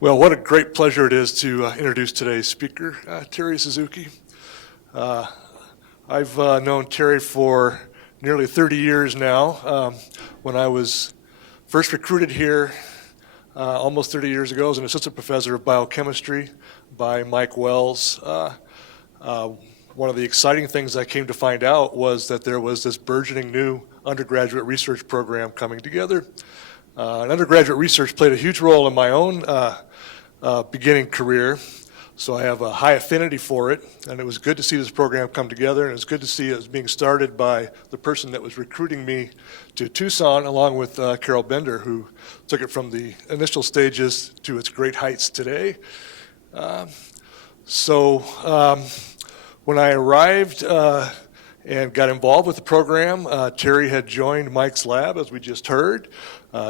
Well, what a great pleasure it is to introduce today's speaker, Terri Suzuki. I've known Terri for nearly 30 years now. When I was first recruited here almost 30 years ago as an assistant professor of biochemistry by Mike Wells, one of the exciting things I came to find out was that there was this burgeoning new undergraduate research program coming together. And undergraduate research played a huge role in my own beginning career, so I have a high affinity for it, and it was good to see this program come together, and it's good to see it was being started by the person that was recruiting me to Tucson, along with Carol Bender, who took it from the initial stages to its great heights today. When I arrived and got involved with the program, Terri had joined Mike's lab, as we just heard.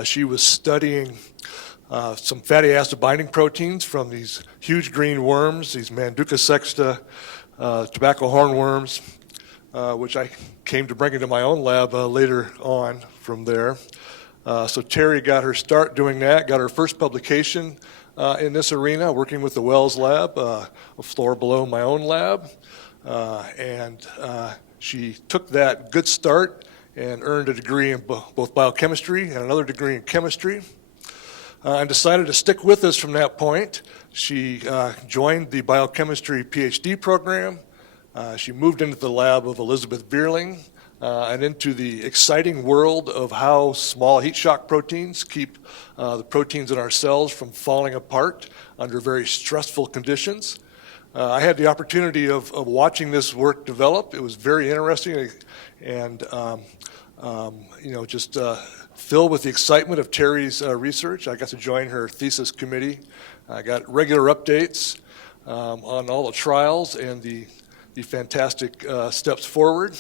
She was studying some fatty acid binding proteins from these huge green worms, these Manduca sexta tobacco hornworms, which I came to bring into my own lab later on from there. So Terri got her start doing that, got her first publication in this arena, working with the Wells lab, a floor below my own lab. She took that good start and earned a degree in both biochemistry and another degree in chemistry, and decided to stick with us from that point. She joined the biochemistry PhD program. She moved into the lab of Elizabeth Bierling and into the exciting world of how small heat shock proteins keep the proteins in our cells from falling apart under very stressful conditions. I had the opportunity of watching this work develop. It was very interesting and just filled with the excitement of Terri's research. I got to join her thesis committee. I got regular updates on all the trials and the fantastic steps forward.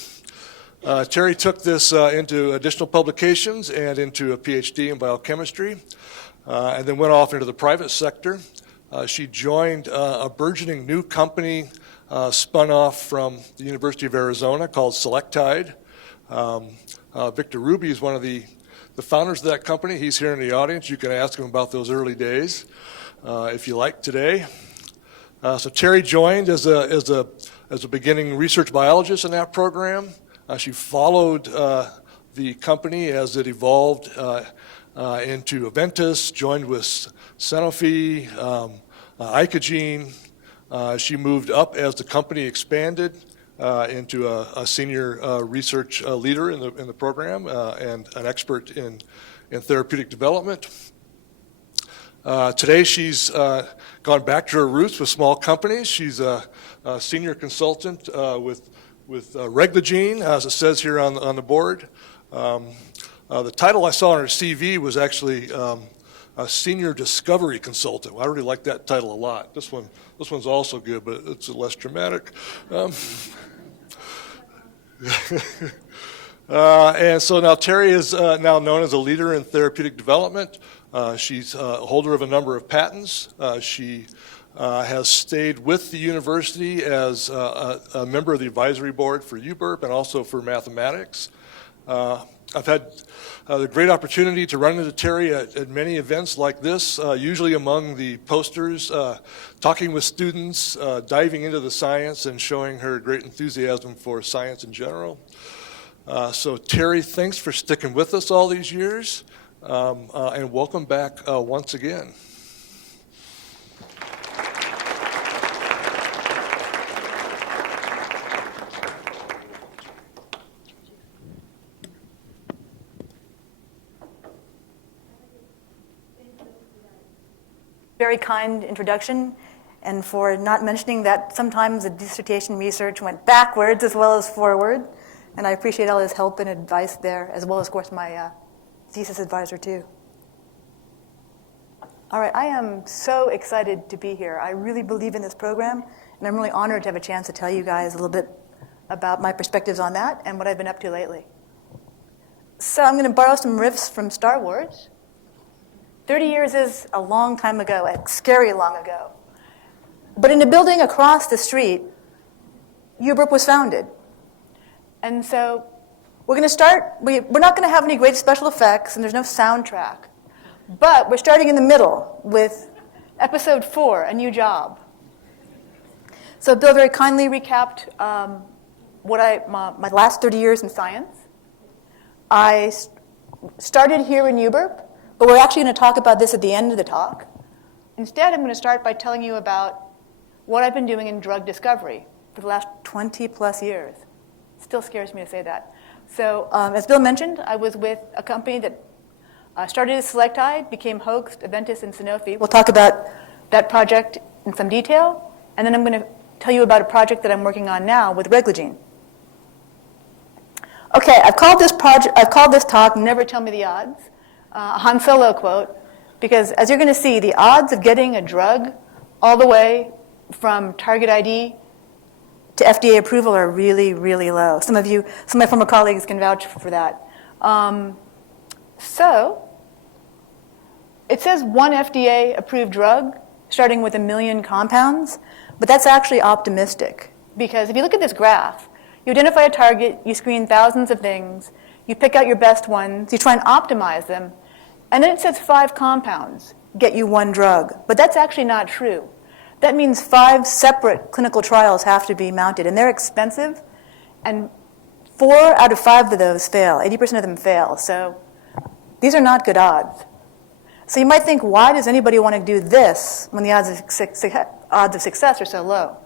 Terri took this into additional publications and into a PhD in biochemistry, and then went off into the private sector. She joined a burgeoning new company spun off from the University of Arizona called Selectide. Victor Ruby is one of the founders of that company. He's here in the audience. You can ask him about those early days if you like today. So Terri joined as a beginning research biologist in that program. She followed the company as it evolved into Aventis, joined with Sanofi, Icogene. She moved up as the company expanded into a senior research leader in the program and an expert in therapeutic development. Today she's gone back to her roots with small companies. She's a senior consultant with Reglogene, as it says here on the board. The title I saw on her CV was actually a senior discovery consultant. I really like that title a lot. This one's also good, but it's less dramatic. And so now Terri is now known as a leader in therapeutic development. She's a holder of a number of patents. She has stayed with the university as a member of the advisory board for UBURP and also for mathematics. I've had the great opportunity to run into Terri at many events like this, usually among the posters, talking with students, diving into the science and showing her great enthusiasm for science in general. So Terri, thanks for sticking with us all these years, and welcome back once again. Very kind introduction, and for not mentioning that sometimes the dissertation research went backwards as well as forward, and I appreciate all his help and advice there, as well as, of course, my thesis advisor, too. All right, I am so excited to be here. I really believe in this program, and I'm really honored to have a chance to tell you guys a little bit about my perspectives on that and what I've been up to lately. So I'm going to borrow some riffs from Star Wars. 30 years is a long time ago, a scary long ago. But in a building across the street, UBURP was founded. And so we're going to start, we're not going to have any great special effects, and there's no soundtrack. But we're starting in the middle with Episode 4, a new job. So Bill very kindly recapped my last 30 years in science. I started here in UBERP, but we're actually going to talk about this at the end of the talk. Instead, I'm going to start by telling you about what I've been doing in drug discovery for the last 20 plus years. Still scares me to say that. So as Bill mentioned, I was with a company that started as Selectide, became Hoechst, Aventis, and Sanofi. We'll talk about that project in some detail, and then I'm going to tell you about a project that I'm working on now with Reglogene. Okay, I've called this talk "Never Tell Me the Odds," a Han Solo quote, because as you're going to see, the odds of getting a drug all the way from target ID to FDA approval are really, really low. Some of my former colleagues can vouch for that. So it says one FDA-approved drug starting with 1 million compounds, but that's actually optimistic. Because if you look at this graph, you identify a target, you screen thousands of things, you pick out your best ones, you try and optimize them, and then it says 5 compounds get you 1 drug. But that's actually not true. That means 5 separate clinical trials have to be mounted, and they're expensive, and 4 out of 5 of those fail. 80% of them fail. So these are not good odds. So you might think, why does anybody want to do this when the odds of success are so low?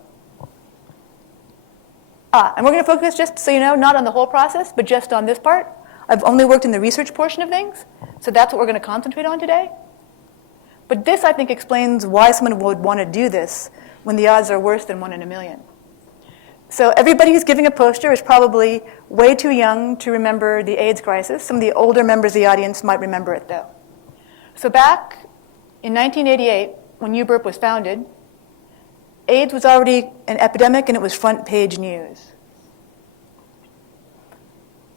And we're going to focus, just so you know, not on the whole process, but just on this part. I've only worked in the research portion of things, so that's what we're going to concentrate on today. But this, I think, explains why someone would want to do this when the odds are worse than 1 in 1 million. So everybody who's giving a poster is probably way too young to remember the AIDS crisis. Some of the older members of the audience might remember it, though. So back in 1988, when UBERP was founded, AIDS was already an epidemic, and it was front-page news.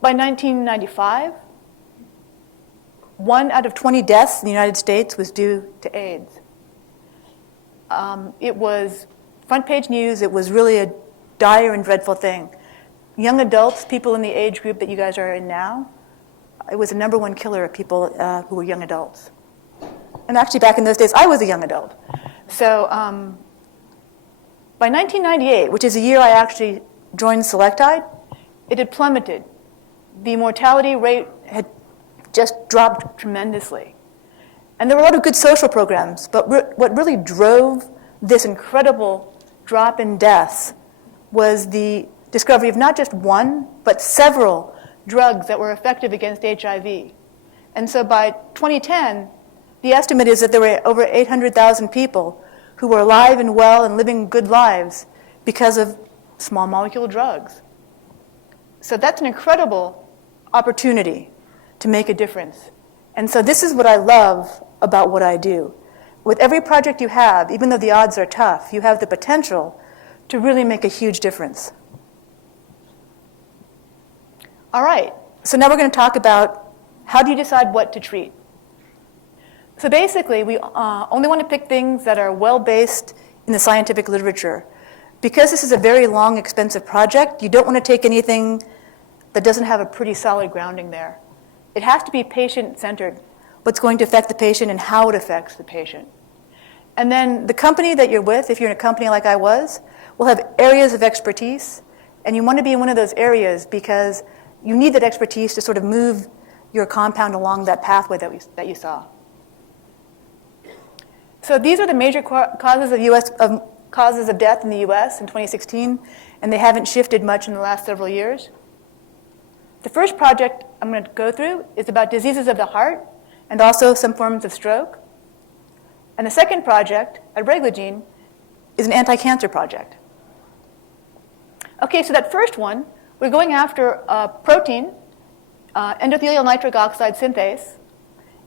By 1995, 1 out of 20 deaths in the United States was due to AIDS. It was front-page news. It was really a dire and dreadful thing. Young adults, people in the age group that you guys are in now, it was the #1 killer of people who were young adults. And actually, back in those days, I was a young adult. So by 1998, which is the year I actually joined Selectide, it had plummeted. The mortality rate had just dropped tremendously. And there were a lot of good social programs, but what really drove this incredible drop in deaths was the discovery of not just 1, but several drugs that were effective against HIV. And so by 2010, the estimate is that there were over 800,000 people who were alive and well and living good lives because of small molecule drugs. So that's an incredible opportunity to make a difference. And so this is what I love about what I do. With every project you have, even though the odds are tough, you have the potential to really make a huge difference. All right, so now we're going to talk about how do you decide what to treat. So basically, we only want to pick things that are well-based in the scientific literature. Because this is a very long, expensive project, you don't want to take anything that doesn't have a pretty solid grounding there. It has to be patient-centered, what's going to affect the patient and how it affects the patient. And then the company that you're with, if you're in a company like I was, will have areas of expertise, and you want to be in one of those areas because you need that expertise to sort of move your compound along that pathway that you saw. So these are the major causes of death in the U.S. in 2016, and they haven't shifted much in the last several years. The first project I'm going to go through is about diseases of the heart and also some forms of stroke. And the second project at Reglogene is an anti-cancer project. Okay, so that first one, we're going after a protein, endothelial nitric oxide synthase,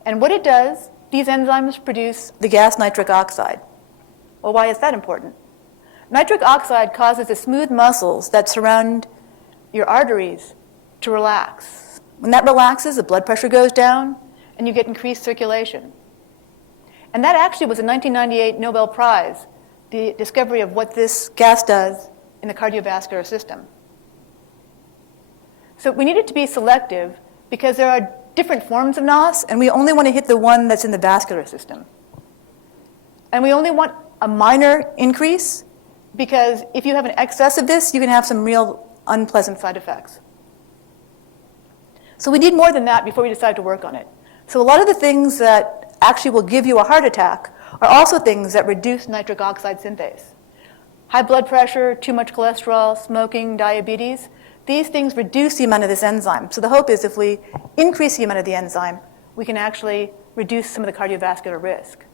and what it does, these enzymes produce the gas nitric oxide. Well, why is that important? Nitric oxide causes the smooth muscles that surround your arteries to relax. When that relaxes, the blood pressure goes down, and you get increased circulation. And that actually was a 1998 Nobel Prize, the discovery of what this gas does in the cardiovascular system. So we need it to be selective because there are different forms of NOS, and we only want to hit the one that's in the vascular system. And we only want a minor increase because if you have an excess of this, you can have some real unpleasant side effects. So we need more than that before we decide to work on it. So a lot of the things that actually will give you a heart attack are also things that reduce nitric oxide synthase. High blood pressure, too much cholesterol, smoking, diabetes, these things reduce the amount of this enzyme. So the hope is if we increase the amount of the enzyme, we can actually reduce some of the cardiovascular risk.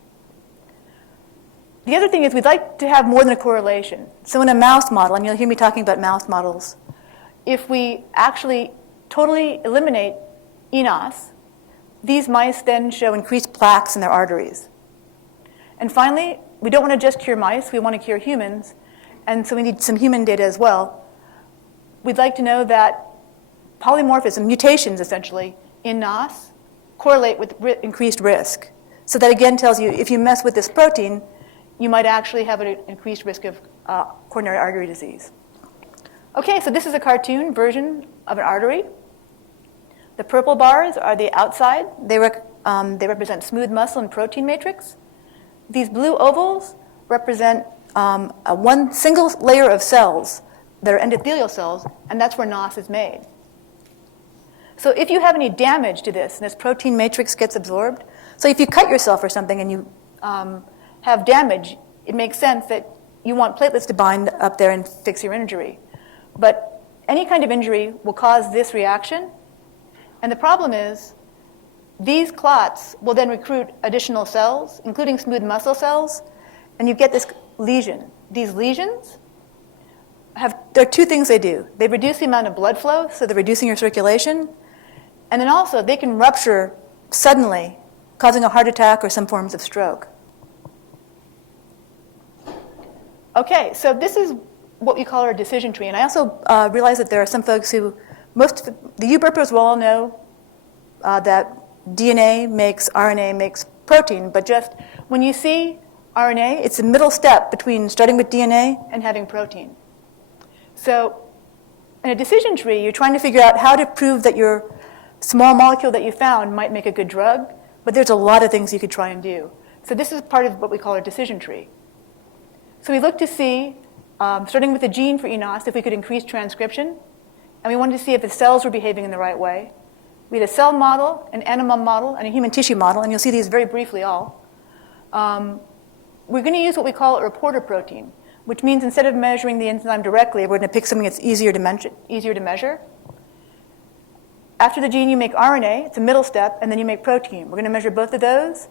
The other thing is we'd like to have more than a correlation. So in a mouse model, and you'll hear me talking about mouse models, if we actually totally eliminate eNOS, these mice then show increased plaques in their arteries. And finally, we don't want to just cure mice, we want to cure humans, and so we need some human data as well. We'd like to know that polymorphism, mutations essentially, in NOS correlate with increased risk. So that again tells you if you mess with this protein, you might actually have an increased risk of coronary artery disease. Okay, so this is a cartoon version of an artery. The purple bars are the outside. They represent smooth muscle and protein matrix. These blue ovals represent one single layer of cells that are endothelial cells, and that's where NOS is made. So if you have any damage to this, and this protein matrix gets absorbed, so if you cut yourself or something and you have damage, it makes sense that you want platelets to bind up there and fix your injury. But any kind of injury will cause this reaction, and the problem is these clots will then recruit additional cells, including smooth muscle cells, and you get this lesion. These lesions there are two things they do. They reduce the amount of blood flow, so they're reducing your circulation, and then also they can rupture suddenly, causing a heart attack or some forms of stroke. Okay, so this is what we call our decision tree, and I also realize that there are some folks who, the U-burpers will all know that DNA makes RNA makes protein, but just when you see RNA, it's a middle step between starting with DNA and having protein. So in a decision tree, you're trying to figure out how to prove that your small molecule that you found might make a good drug, but there's a lot of things you could try and do. So this is part of what we call our decision tree. So we look to see, starting with the gene for eNOS, if we could increase transcription, and we wanted to see if the cells were behaving in the right way. We had a cell model, an animal model, and a human tissue model, and you'll see these very briefly all. We're going to use what we call a reporter protein, which means instead of measuring the enzyme directly, we're going to pick something that's easier to measure. After the gene, you make RNA. It's a middle step, and then you make protein. We're going to measure both of those,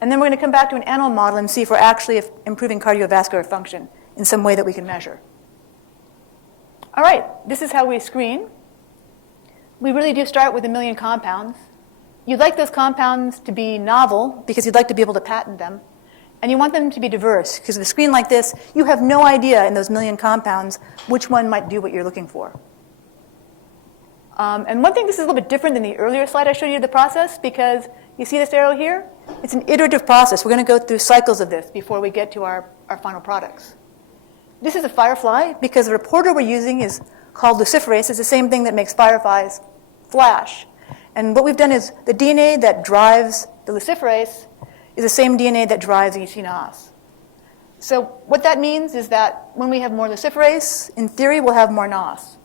and then we're going to come back to an animal model and see if we're actually improving cardiovascular function in some way that we can measure. All right, this is how we screen. We really do start with 1 million compounds. You'd like those compounds to be novel because you'd like to be able to patent them. And you want them to be diverse because with a screen like this, you have no idea in those 1 million compounds which one might do what you're looking for. And one thing, this is a little bit different than the earlier slide I showed you of the process because you see this arrow here? It's an iterative process. We're going to go through cycles of this before we get to our final products. This is a firefly because the reporter we're using is called luciferase. It's the same thing that makes fireflies flash. And what we've done is the DNA that drives the luciferase is the same DNA that drives eNOS. So what that means is that when we have more luciferase, in theory, we'll have more NOS.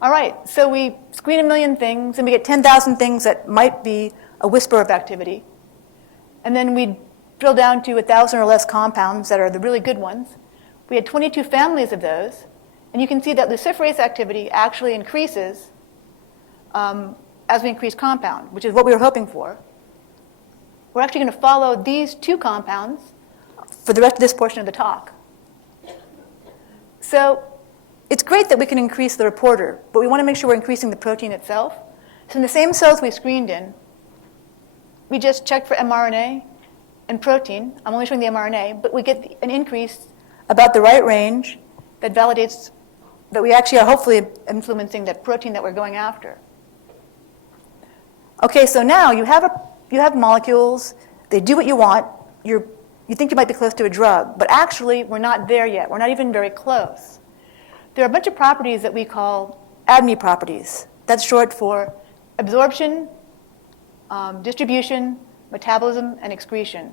All right, so we screen 1 million things, and we get 10,000 things that might be a whisper of activity. And then we drill down to 1,000 or less compounds that are the really good ones. We had 22 families of those, and you can see that luciferase activity actually increases as we increase compound, which is what we were hoping for. We're actually going to follow these 2 compounds for the rest of this portion of the talk. So it's great that we can increase the reporter, but we want to make sure we're increasing the protein itself. So in the same cells we screened in, we just checked for mRNA and protein. I'm only showing the mRNA, but we get an increase about the right range that validates that we actually are hopefully influencing that protein that we're going after. Okay, so now you have molecules, they do what you want, you think you might be close to a drug, but actually we're not there yet. We're not even very close. There are a bunch of properties that we call ADME properties. That's short for absorption, distribution, metabolism, and excretion.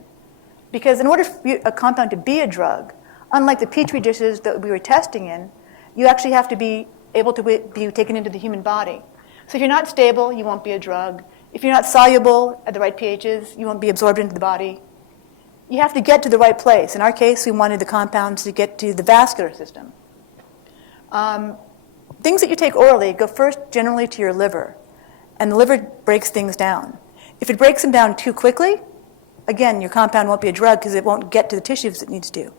Because in order for a compound to be a drug, unlike the petri dishes that we were testing in, you actually have to be able to be taken into the human body. So if you're not stable, you won't be a drug. If you're not soluble at the right pHs, you won't be absorbed into the body. You have to get to the right place. In our case, we wanted the compounds to get to the vascular system. Things that you take orally go first generally to your liver, and the liver breaks things down. If it breaks them down too quickly, again, your compound won't be a drug because it won't get to the tissues it needs to.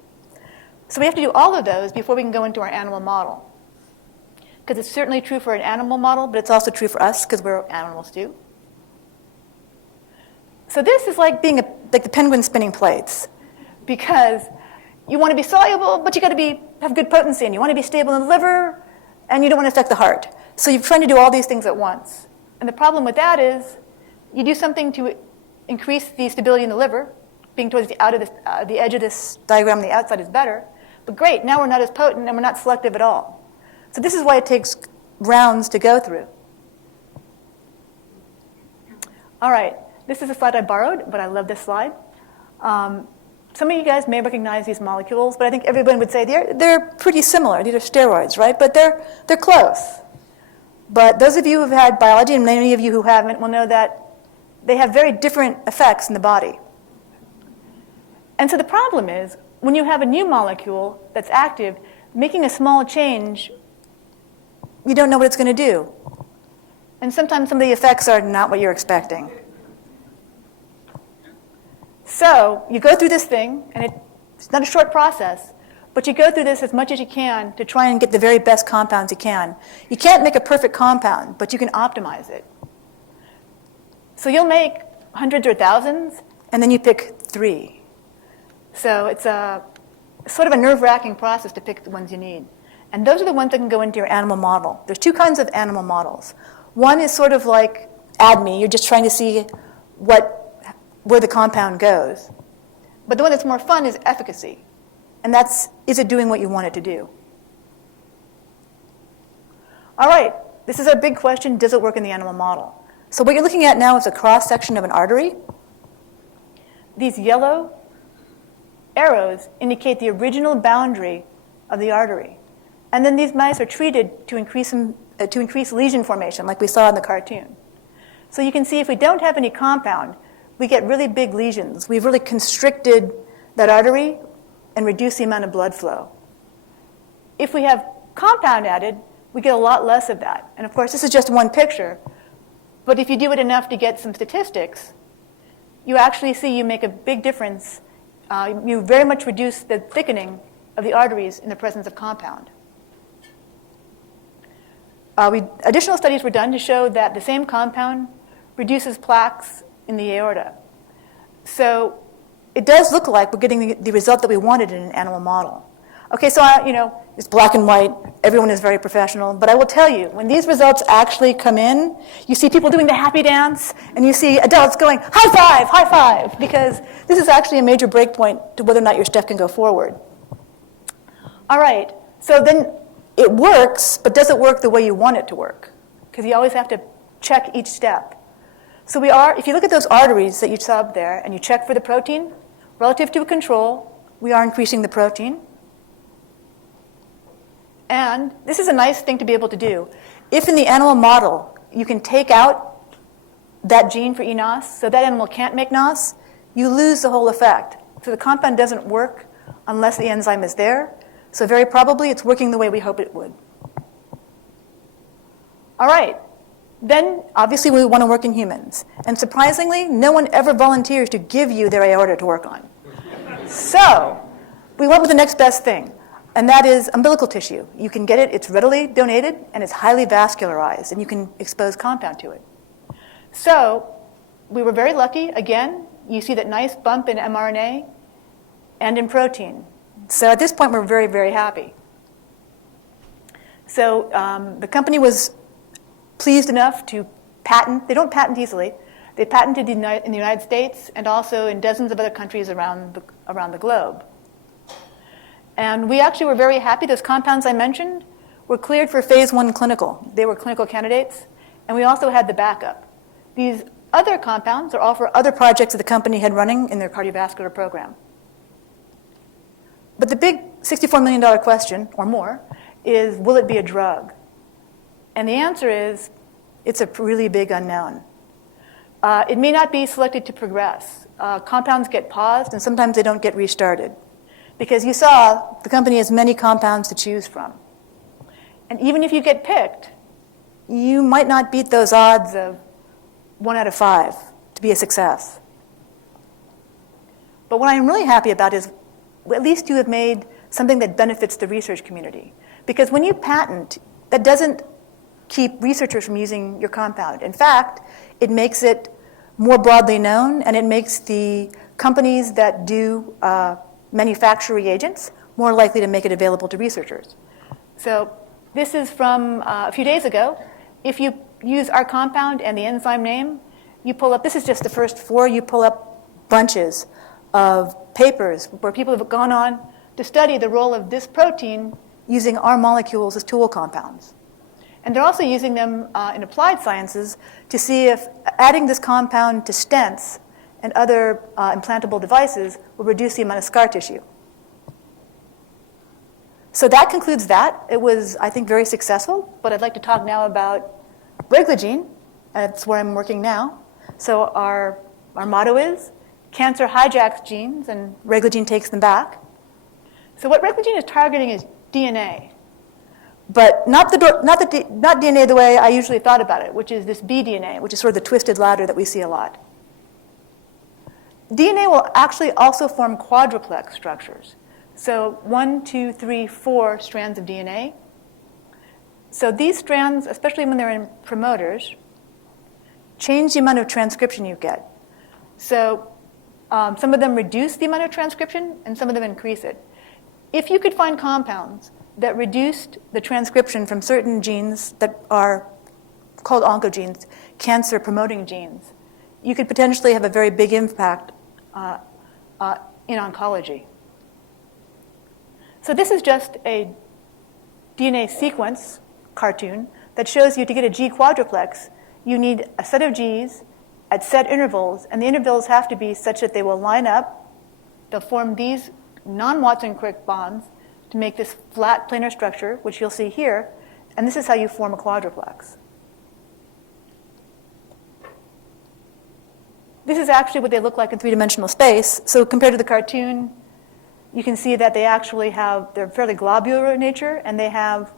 So we have to do all of those before we can go into our animal model. Because it's certainly true for an animal model, but it's also true for us because we're animals too. So this is like being like the penguin spinning plates, because you want to be soluble, but you got to have good potency, and you want to be stable in the liver, and you don't want to affect the heart. So you're trying to do all these things at once. And the problem with that is you do something to increase the stability in the liver, being towards the edge of this diagram, the outside is better. But great, now we're not as potent and we're not selective at all. So this is why it takes rounds to go through. All right, this is a slide I borrowed, but I love this slide. Some of you guys may recognize these molecules, but I think everyone would say they're pretty similar. These are steroids, right? But they're close. But those of you who've had biology, and many of you who haven't, will know that they have very different effects in the body. And so the problem is, when you have a new molecule that's active, making a small change, you don't know what it's going to do. And sometimes some of the effects are not what you're expecting. So you go through this thing, and it's not a short process, but you go through this as much as you can to try and get the very best compounds you can. You can't make a perfect compound, but you can optimize it. So you'll make hundreds or thousands, and then you pick 3. So it's sort of a nerve-wracking process to pick the ones you need. And those are the ones that can go into your animal model. There's 2 kinds of animal models. One is sort of like ADME. You're just trying to see where the compound goes. But the one that's more fun is efficacy. And that's, is it doing what you want it to do? All right, this is our big question, does it work in the animal model? So what you're looking at now is a cross-section of an artery. These yellow arrows indicate the original boundary of the artery. And then these mice are treated to increase lesion formation, like we saw in the cartoon. So you can see if we don't have any compound, we get really big lesions. We've really constricted that artery and reduced the amount of blood flow. If we have compound added, we get a lot less of that. And of course, this is just one picture. But if you do it enough to get some statistics, you actually see you make a big difference. You very much reduce the thickening of the arteries in the presence of compound. Additional studies were done to show that the same compound reduces plaques in the aorta. So it does look like we're getting the result that we wanted in an animal model. Okay, so it's black and white. Everyone is very professional. But I will tell you, when these results actually come in, you see people doing the happy dance, and you see adults going, high five, because this is actually a major break point to whether or not your stuff can go forward. All right, so then it works, but does it work the way you want it to work? Because you always have to check each step. So if you look at those arteries that you saw up there, and you check for the protein, relative to a control, we are increasing the protein. And this is a nice thing to be able to do. If in the animal model you can take out that gene for eNOS, so that animal can't make NOS, you lose the whole effect. So the compound doesn't work unless the enzyme is there. So very probably it's working the way we hope it would. All right. Then, obviously, we want to work in humans. And surprisingly, no one ever volunteers to give you their aorta to work on. So we went with the next best thing, and that is umbilical tissue. You can get it, it's readily donated, and it's highly vascularized, and you can expose compound to it. So we were very lucky. Again, you see that nice bump in mRNA and in protein. So at this point, we're very, very happy. So the company was pleased enough to patent. They don't patent easily. They patented in the United States and also in dozens of other countries around the globe. And we actually were very happy. Those compounds I mentioned were cleared for phase 1 clinical. They were clinical candidates. And we also had the backup. These other compounds are all for other projects that the company had running in their cardiovascular program. But the big $64 million question, or more, is will it be a drug? And the answer is it's a really big unknown. It may not be selected to progress. Compounds get paused, and sometimes they don't get restarted. Because you saw the company has many compounds to choose from. And even if you get picked, you might not beat those odds of 1 out of 5 to be a success. But what I'm really happy about is at least you have made something that benefits the research community. Because when you patent, that doesn't keep researchers from using your compound. In fact, it makes it more broadly known, and it makes the companies that do manufacture reagents more likely to make it available to researchers. So this is from a few days ago. If you use our compound and the enzyme name, you pull up, this is just the first 4, you pull up bunches of papers where people have gone on to study the role of this protein using our molecules as tool compounds. And they're also using them in applied sciences to see if adding this compound to stents and other implantable devices will reduce the amount of scar tissue. So that concludes that. It was, I think, very successful, but I'd like to talk now about Reglogene. That's where I'm working now. So our motto is, cancer hijacks genes and Reglogene takes them back. So what Reglogene is targeting is DNA. But not DNA the way I usually thought about it, which is this bDNA, which is sort of the twisted ladder that we see a lot. DNA will actually also form quadruplex structures. So 1, 2, 3, 4 strands of DNA. So these strands, especially when they're in promoters, change the amount of transcription you get. So some of them reduce the amount of transcription, and some of them increase it. If you could find compounds that reduced the transcription from certain genes that are called oncogenes, cancer-promoting genes, you could potentially have a very big impact in oncology. So this is just a DNA sequence cartoon that shows you to get a G quadruplex, you need a set of Gs at set intervals, and the intervals have to be such that they will line up, they'll form these non-Watson-Crick bonds to make this flat planar structure, which you'll see here, and this is how you form a quadruplex. This is actually what they look like in three-dimensional space. So compared to the cartoon, you can see that they actually have, they're fairly globular in nature, and they have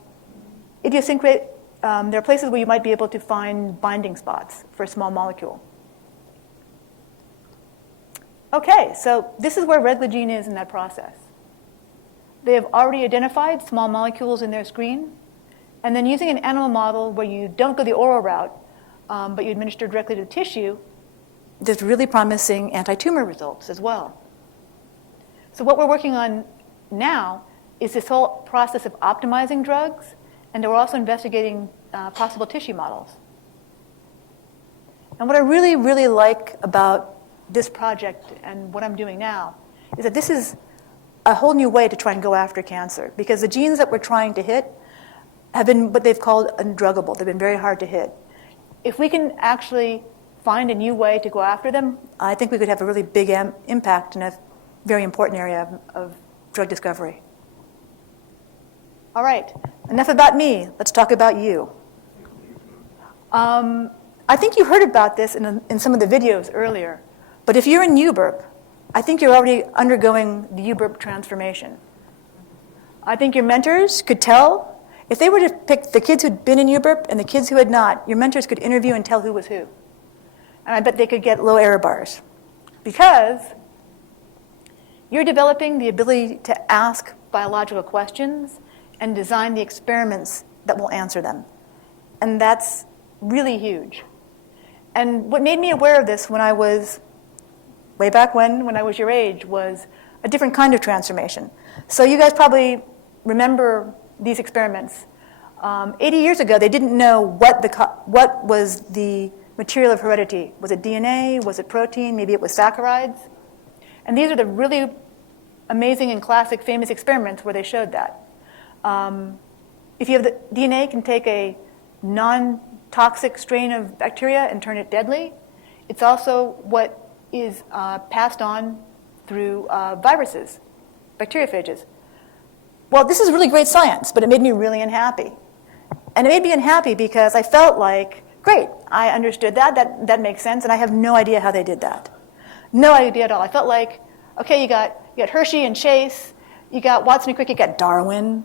idiosyncratic, there are places where you might be able to find binding spots for a small molecule. Okay, so this is where Reglogene is in that process. They have already identified small molecules in their screen, and then using an animal model where you don't go the oral route, but you administer directly to the tissue, there's really promising anti-tumor results as well. So what we're working on now is this whole process of optimizing drugs, and we're also investigating possible tissue models. And what I really, really like about this project and what I'm doing now is that this is a whole new way to try and go after cancer, because the genes that we're trying to hit have been what they've called undruggable. They've been very hard to hit. If we can actually find a new way to go after them, I think we could have a really big impact in a very important area of drug discovery. All right, enough about me. Let's talk about you. I think you heard about this in some of the videos earlier, but if you're in UBURP, I think you're already undergoing the UBURP transformation. I think your mentors could tell, if they were to pick the kids who'd been in UBURP and the kids who had not, your mentors could interview and tell who was who. And I bet they could get low error bars, because you're developing the ability to ask biological questions and design the experiments that will answer them. And that's really huge. And what made me aware of this when I was, way back when I was your age, was a different kind of transformation. So you guys probably remember these experiments. 80 years ago, they didn't know what was the material of heredity. Was it DNA? Was it protein? Maybe it was saccharides. And these are the really amazing and classic famous experiments where they showed that. If you have the DNA can take a non-toxic strain of bacteria and turn it deadly. It's also what is passed on through viruses, bacteriophages. well, this is really great science, but it made me really unhappy. And it made me unhappy because I felt like, great, I understood that makes sense, and I have no idea how they did that. No idea at all. I felt like, okay, you got Hershey and Chase, you got Watson and Crick, you got Darwin,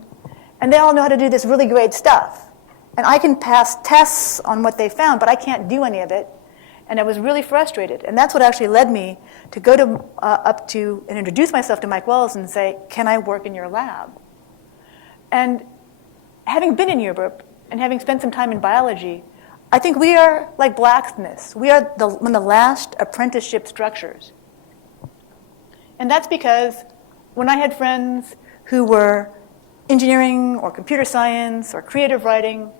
and they all know how to do this really great stuff. And I can pass tests on what they found, but I can't do any of it. And I was really frustrated. And that's what actually led me to go to, up to and introduce myself to Mike Wells and say, can I work in your lab? And having been in UBERP and having spent some time in biology, I think we are like blacksmiths. We are one of the last apprenticeship structures. And that's because when I had friends who were engineering or computer science or creative writing,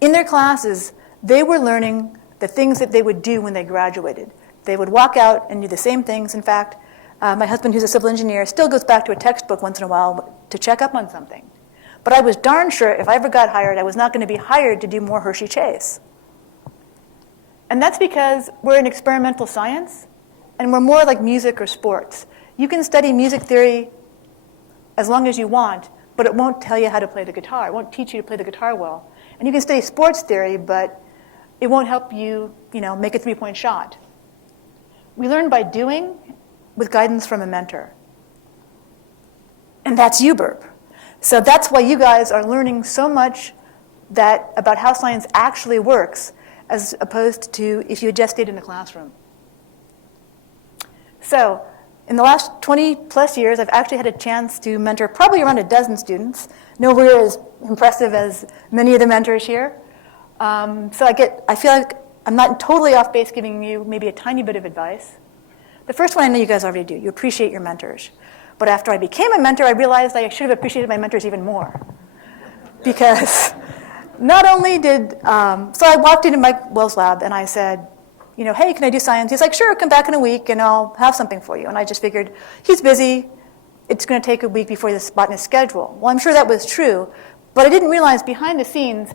in their classes, they were learning the things that they would do when they graduated. They would walk out and do the same things. In fact, my husband, who's a civil engineer, still goes back to a textbook once in a while to check up on something. But I was darn sure if I ever got hired, I was not going to be hired to do more Hershey Chase. And that's because we're in experimental science, and we're more like music or sports. You can study music theory as long as you want, but it won't tell you how to play the guitar. It won't teach you to play the guitar well. And you can study sports theory, but it won't help you, make a three-point shot. We learn by doing with guidance from a mentor. And that's UBERP. So that's why you guys are learning so much about how science actually works, as opposed to if you had just stayed in the classroom. So in the last 20 plus years, I've actually had a chance to mentor probably around a dozen students, nowhere as impressive as many of the mentors here. So I feel like I'm not totally off base giving you maybe a tiny bit of advice. The first one I know you guys already do. You appreciate your mentors. But after I became a mentor, I realized I should have appreciated my mentors even more. Because not only so I walked into Mike Wells' lab and I said, hey, can I do science? He's like, sure, come back in a week and I'll have something for you. And I just figured, he's busy. It's going to take a week before this spot in his schedule. Well, I'm sure that was true. But I didn't realize behind the scenes,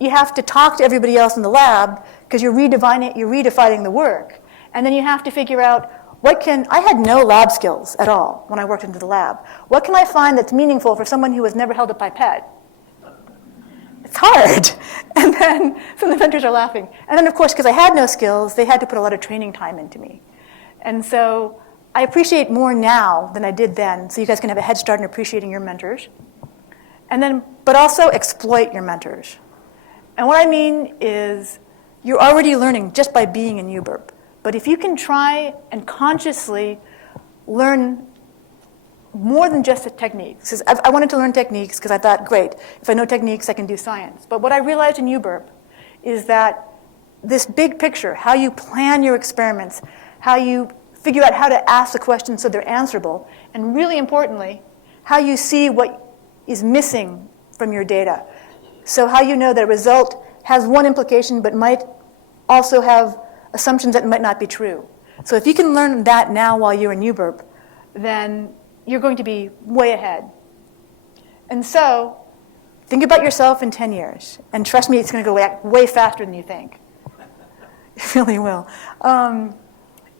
you have to talk to everybody else in the lab because you're redefining the work. And then you have to figure out, I had no lab skills at all when I worked into the lab. What can I find that's meaningful for someone who has never held a pipette? It's hard. And then some of the mentors are laughing. And then, of course, because I had no skills, they had to put a lot of training time into me. And so I appreciate more now than I did then, so you guys can have a head start in appreciating your mentors. But also exploit your mentors. And what I mean is you're already learning just by being in UBERP. But if you can try and consciously learn more than just the techniques. Because I wanted to learn techniques because I thought, great, if I know techniques, I can do science. But what I realized in UBERP is that this big picture, how you plan your experiments, how you figure out how to ask the questions so they're answerable, and really importantly, how you see what is missing from your data. So how you know that a result has one implication but might also have assumptions that might not be true. So if you can learn that now while you're in UBERP, then you're going to be way ahead. And so think about yourself in 10 years. And trust me, it's going to go way faster than you think. It really will.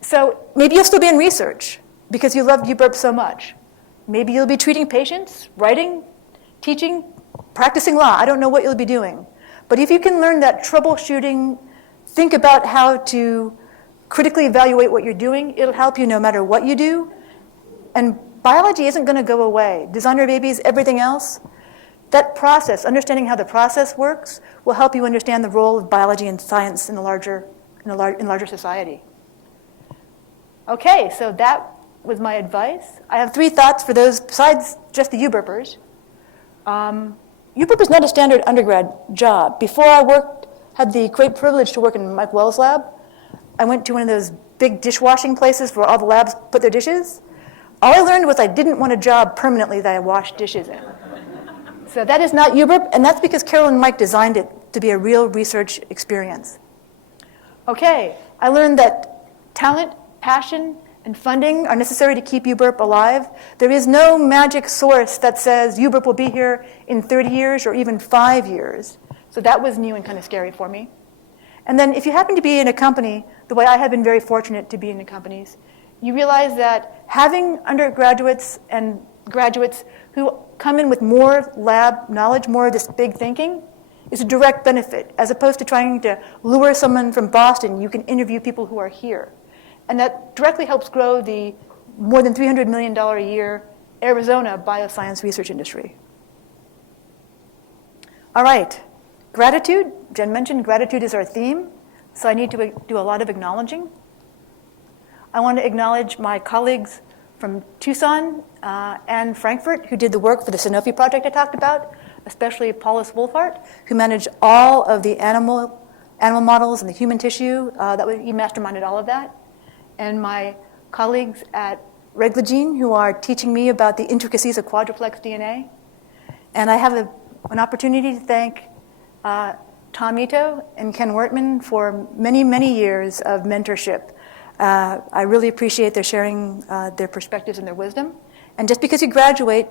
So maybe you'll still be in research because you loved UBERP so much. Maybe you'll be treating patients, writing, teaching, practicing law. I don't know what you'll be doing. But if you can learn that troubleshooting, think about how to critically evaluate what you're doing, it'll help you no matter what you do. And biology isn't going to go away. Designer babies, everything else, that process, understanding how the process works, will help you understand the role of biology and science in larger society. Okay, so that was my advice. I have 3 thoughts for those besides just the UBERPers. UBERP is not a standard undergrad job. Before I had the great privilege to work in Mike Wells' lab, I went to one of those big dishwashing places where all the labs put their dishes. All I learned was I didn't want a job permanently that I washed dishes in. So that is not UBERP, and that's because Carol and Mike designed it to be a real research experience. Okay, I learned that talent, passion, and funding are necessary to keep UBERP alive. There is no magic source that says UBERP will be here in 30 years or even 5 years. So that was new and kind of scary for me. And then if you happen to be in a company, the way I have been very fortunate to be in the companies, you realize that having undergraduates and graduates who come in with more lab knowledge, more of this big thinking, is a direct benefit, as opposed to trying to lure someone from Boston. You can interview people who are here. And that directly helps grow the more than $300 million a year Arizona bioscience research industry. All right, gratitude. Jen mentioned gratitude is our theme, so I need to do a lot of acknowledging. I want to acknowledge my colleagues from Tucson and Frankfurt who did the work for the Sanofi project I talked about, especially Paulus Wolfhart, who managed all of the animal models and the human tissue. He masterminded all of that. And my colleagues at Reglogene, who are teaching me about the intricacies of quadruplex DNA. And I have an opportunity to thank Tom Ito and Ken Wertman for many, many years of mentorship. I really appreciate their sharing their perspectives and their wisdom. And just because you graduate,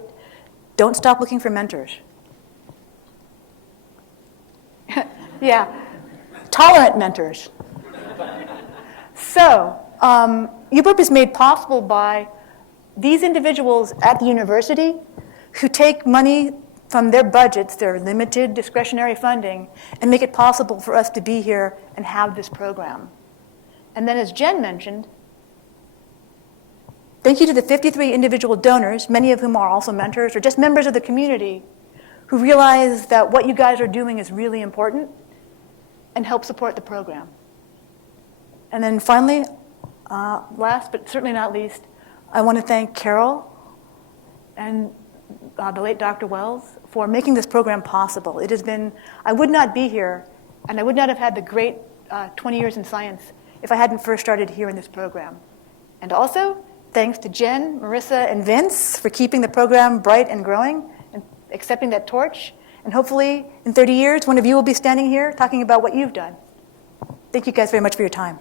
don't stop looking for mentors. Yeah, tolerant mentors. So, UBURP is made possible by these individuals at the university who take money from their budgets, their limited discretionary funding, and make it possible for us to be here and have this program. And then, as Jen mentioned, thank you to the 53 individual donors, many of whom are also mentors or just members of the community, who realize that what you guys are doing is really important and help support the program. And then finally, last but certainly not least, I want to thank Carol and the late Dr. Wells for making this program possible. It has been, I would not be here, and I would not have had the great 20 years in science if I hadn't first started here in this program. And also, thanks to Jen, Marissa, and Vince for keeping the program bright and growing and accepting that torch. And hopefully, in 30 years, one of you will be standing here talking about what you've done. Thank you guys very much for your time.